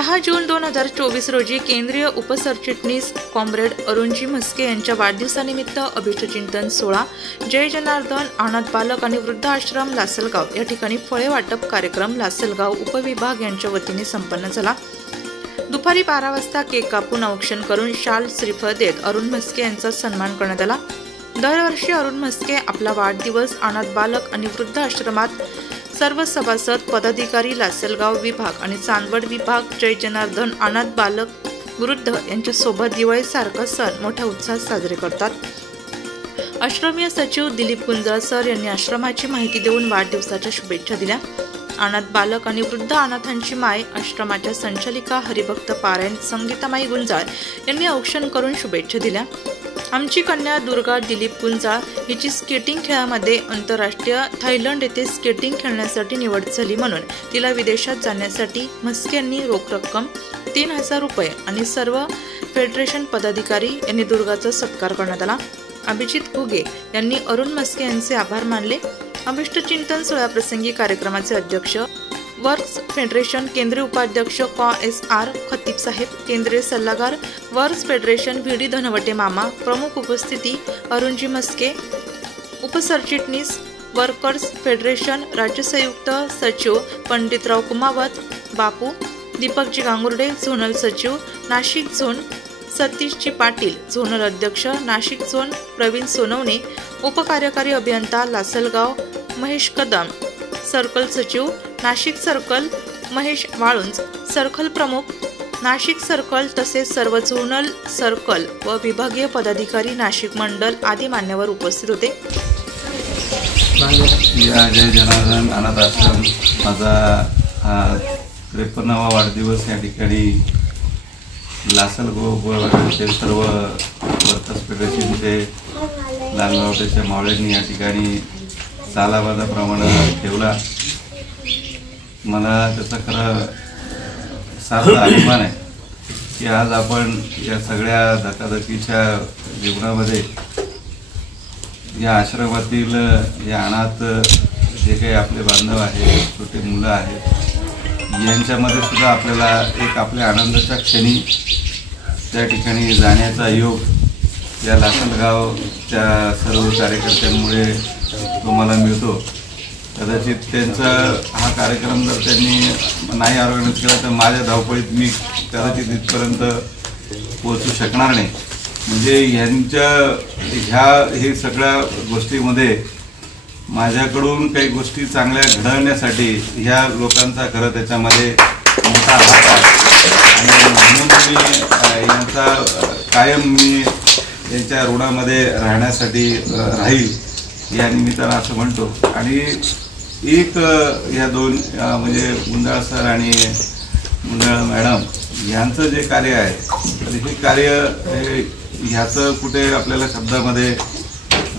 10 जून 2024 रोजी केंद्रीय उपसरचिटणीस कॉम्रेड अरुणजी म्हस्के यांच्या वाढदिवसानिमित्त अभिष्टचिंतन सोहळा जय जनार्दन अनाथ बालक आणि वृद्ध आश्रम लासलगाव या ठिकाणी फळे वाटप कार्यक्रम लासलगाव उपविभाग यांच्या वतीने संपन्न झाला। दुपारी 12 वाजता केक कापून औक्षण करून शाल श्रीफळ देत अरुण म्हस्के यांचा सन्मान करण्यात आला। दरवर्षी अरुण म्हस्के आपला वाढदिवस अनाथ बालक आणि वृद्ध आश्रमात सर्व सभासद पदाधिकारी लासलगाव विभाग आणि चांदवड विभाग जय जनार्दन अनाथ बालक वृद्ध यांच्या सोबत दिवाळीसारखा सण मोठ्या उत्साहात साजरे करतात। आश्रमीय सचिव दिलीप गुंजाळ सर यांनी आश्रमाची माहिती देऊन वाढदिवसाच्या शुभेच्छा दिल्या। अनाथ बालक आणि वृद्ध अनाथांची माय आश्रमाच्या संचालिका हरिभक्त पारायण संगीतामाई गुंजाळ यांनी औक्षण करून शुभेच्छा दिल्या। आमची कन्या दुर्गा दिलीप गुंजाळ हिची स्केटिंग खेळामध्ये आंतरराष्ट्रीय थायलंड येथे स्केटिंग खेळण्यासाठी निवड झाली म्हणून तिला विदेशात जाण्यासाठी म्हस्के यांनी रोख रक्कम 3000 रुपये आणि सर्व फेडरेशन पदाधिकारी यांनी दुर्गाचा सत्कार करण्यात आला। अभिजित घुगे यांनी अरुण म्हस्के यांचे आभार मानले। अभिष्टचिंतन सोहळ्याप्रसंगी कार्यक्रमाचे अध्यक्ष वर्क्स फेडरेशन केंद्रीय उपाध्यक्ष कॉ.एस.आर. खतीब साहेब, केंद्रीय सल्लागार वर्क्स फेडरेशन व्ही.डी. धनवटे मामा, प्रमुख उपस्थिती अरुणजी म्हस्के, उपसरचिटणीस वर्कर्स फेडरेशन राज्य संयुक्त सचिव पंडितराव कुमावत, बापू, दीपकजी गांगुर्डे झोनल सचिव नाशिक झोन, सतीशजी पाटील झोनल अध्यक्ष नाशिक झोन, प्रवीण सोनवणे उपकार्यकारी अभियंता लासलगाव, महेश कदम सर्कल सचिव नाशिक सर्कल, महेश वाळुंज सर्कल प्रमुख नाशिक सर्कल तसेच सर्व झोनल सर्कल व विभागीय पदाधिकारी नाशिक मंडल आदी मान्यवर उपस्थित होते। या जय जनार्दन अनाथ आश्रम माझा 53वा वाढदिवस या ठिकाणी लासलगाव उपविभागाचे सर्व वर्कर्स फेडरेशनचे लालगावच्या मावळ्यांनी या ठिकाणी सालाबादाप्रमाणे ठेवला। मला त्याचा खरा सार्थ अभिमान आहे की आज आपण या सगळ्या धकाधकीच्या जीवनामध्ये या आश्रमातील या अनाथ जे काही आपले बांधव आहेत, छोटे मुलं आहेत, यांच्यामध्ये सुद्धा आपल्याला एक आपल्या आनंदाच्या क्षणी त्या ठिकाणी जाण्याचा योग या लासलगावच्या सर्व कार्यकर्त्यांमुळे तुम्हाला मिळतो। कदाचित त्यांचा हा कार्यक्रम जर त्यांनी नाही ऑर्गनाईज केला तर माझ्या धावपळीत मी कदाचित इथपर्यंत पोहोचू शकणार नाही। म्हणजे हे सगळ्या गोष्टीमध्ये माझ्याकडून काही गोष्टी चांगल्या घडवण्यासाठी ह्या लोकांचा खरं त्याच्यामध्ये मोठा हात आहे आणि म्हणून मी यांचा कायम मी यांच्या ऋणामध्ये राहण्यासाठी राहील या निमित्तानं असं म्हणतो। आणि एक या दोन म्हणजे गुंजाळ सर आणि गुंजाळ मॅडम यांचं जे कार्य आहे तर हे कार्य ह्याचं कुठे आपल्याला शब्दामध्ये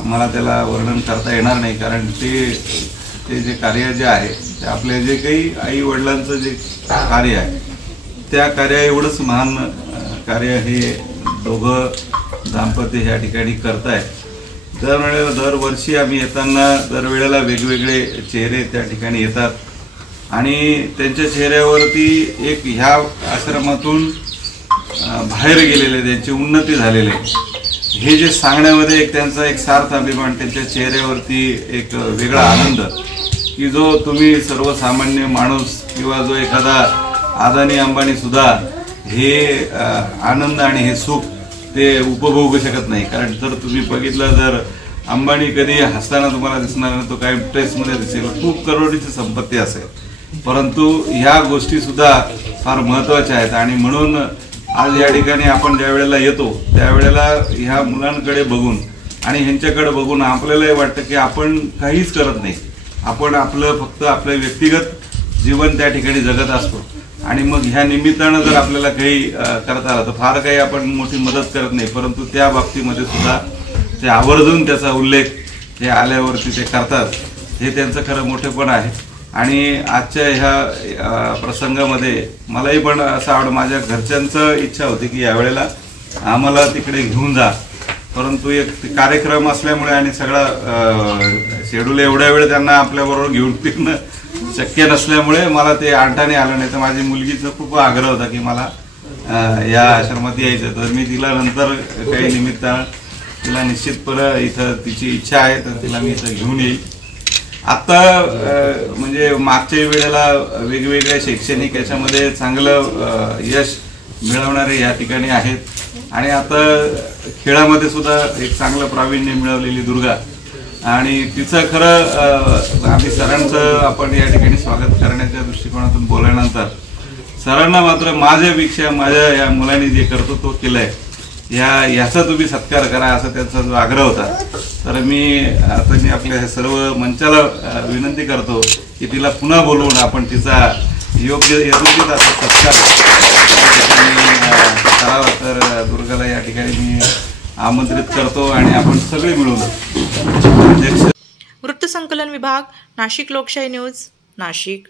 मला त्याला वर्णन करता येणार नाही, कारण ते जे कार्य जे आहे ते आपले जे काही आई वडिलांचं जे कार्य आहे त्या कार्या एवढंच महान कार्य हे दोघं दाम्पत्य ह्या ठिकाणी करताय। दरवर्षी आम्ही येताना दरवेळेला वेगवेगळे चेहरे त्या ठिकाणी येतात आणि त्यांच्या चेहऱ्यावरती एक ह्या आश्रमातून बाहेर गेलेले त्यांची उन्नती झालेले हे जे सांगण्यामध्ये एक त्यांचा एक सार्थ अभिमान, त्यांच्या चेहऱ्यावरती एक वेगळा आनंद की जो तुम्ही सर्वसामान्य माणूस किंवा जो एखादा अदानी अंबानी सुद्धा हे आनंद आणि हे सुख ते उपभोगू शकत नाही। कारण जर तुम्ही बघितलं जर अंबानी कधी हसताना तुम्हाला दिसणार नाही, तो काही ट्रेसमध्ये दिसेल, खूप करोडीची संपत्ती असेल, परंतु ह्या गोष्टी सुद्धा फार महत्त्वाच्या आहेत। आणि म्हणून आज या ठिकाणी आपण ज्या वेळेला येतो त्यावेळेला ह्या मुलांकडे बघून आणि ह्यांच्याकडे बघून आपल्यालाही वाटतं की आपण काहीच करत नाही, आपण आपलं फक्त आपलं व्यक्तिगत जीवन त्या ठिकाणी जगत असतो। आणि मग ह्या निमित्तानं जर आपल्याला काही करता आलं तर फार काही आपण मोठी मदत करत नाही, परंतु त्या बाबतीमध्ये सुद्धा ते आवर्जून त्याचा उल्लेख हे आल्यावरती ते करतात, हे त्यांचं खरं मोठेपण आहे। आणि आजच्या ह्या प्रसंगामध्ये मलाही पण असं माझ्या घरच्यांचं इच्छा होती की यावेळेला आम्हाला तिकडे घेऊन जा, परंतु एक कार्यक्रम असल्यामुळे आणि सगळा शेड्यूल एवढ्या वेळ त्यांना आपल्याबरोबर घेऊन फिरणं शक्य नसल्यामुळे मला ते आणताना आलं नाही. तर माझी मुलगीचा खूप आग्रह होता की मला या आश्रमात यायचं. तर मी तिला नंतर काही निमित्तानं तिला निश्चितपणे इथं तिची इच्छा आहे तर तिला मी इथं घेऊन येईल. आता म्हणजे मागच्या वेळेला वेगवेगळ्या शैक्षणिक याच्यामध्ये चांगलं यश मिळवणारे या ठिकाणी आहेत आणि आता खेळामध्ये सुद्धा एक चांगलं प्रावीण्य मिळवलेली दुर्गा आणि तिचं खरं आम्ही सरांचं आपण या ठिकाणी स्वागत करण्याच्या दृष्टिकोनातून बोलल्यानंतर सरांना मात्र माझ्यापेक्षा माझ्या या मुलांनी जे कर्तृत्व केलंय याचा तुम्ही सत्कार करा असा त्यांचा जो आग्रह होता. तर मी आपल्या सर्व मंचाला विनंती करतो की तिला पुन्हा बोलवून आपण तिचा योग्य यथोचित असा सत्कार करावा. तर दुर्गाला या ठिकाणी मी आमंत्रित करतो आणि आपण सगळे मिळून. वृत्तसंकलन विभाग, नाशिक लोकशाही न्यूज, नाशिक.